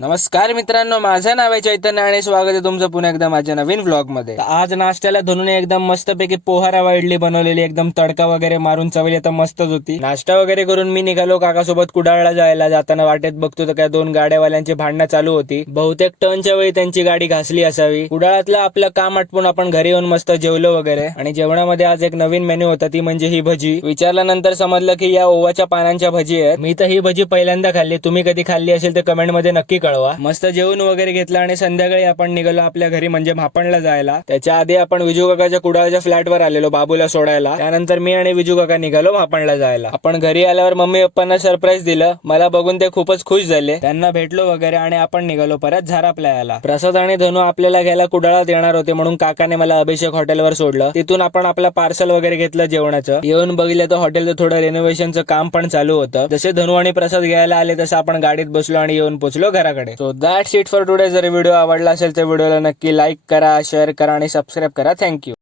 नमस्कार मित्रांनो, माझं नाव आहे चैतन्य आणि स्वागत आहे तुमचं पुन्हा एकदा माझ्या नवीन व्लॉग मध्ये। आज नाश्त्याला धनुने एकदम मस्तपैकी पोहा रवा इडली बनवलेली, एकदम तडका वगैरे मारून चवीला तर मस्तच होती। नाश्ता वगैरे करून मी निघालो काकासोबत कुडाळला जायला। जाताना वाटेत बघतो तर काय दोन गाड्यावाल्यांची भांडणं चालू होती। बहुतेक टर्नच्या वेळी त्यांची गाडी घासली असावी। कुडाळातलं आपलं काम आटपून आपण घरी येऊन मस्त जेवलो वगैरे आणि जेवणामध्ये आज एक नवीन मेन्यू होता, ती म्हणजे ही भजी। विचारल्यानंतर समजलं की या ओवाच्या पानांच्या भजी आहेत। मी तर ही भजी पहिल्यांदा खाल्ली, तुम्ही कधी खाल्ली असेल तर कमेंट मध्ये नक्की कळवा। मस्त जेवण वगैरे घेतलं आणि संध्याकाळी आपण निघालो आपल्या घरी म्हणजे म्हापणला जायला। त्याच्या आधी आपण विजू काकाच्या कुडाळच्या फ्लॅटवर आलेलो बाबूला सोडायला। त्यानंतर मी आणि विजू काका निघालो म्हापणला जायला। आपण घरी आल्यावर मम्मी पप्पांना सरप्राईज दिलं, मला बघून ते खूपच खुश झाले। त्यांना भेटलो वगैरे आणि आपण निघालो परत झारापल्याला। प्रसाद आणि धनु आपल्याला घ्यायला कुडाळात येणार होते म्हणून काकाने मला अभिषेक हॉटेलवर सोडलं। तिथून आपण आपलं पार्सल वगैरे घेतलं जेवणाचं। येऊन बघितलं तर हॉटेलचं थोडं रेनोव्हेशनचं काम पण चालू होतं। जसे धनु आणि प्रसाद घ्यायला आले तसं आपण गाडीत बसलो आणि येऊन पोहोचलो घराकडे। So that's it for today. जर व्हिडिओ आवडला असेल तर व्हिडिओला नक्की लाईक करा, शेअर करा आणि सबस्क्राईब करा। थँक्यू।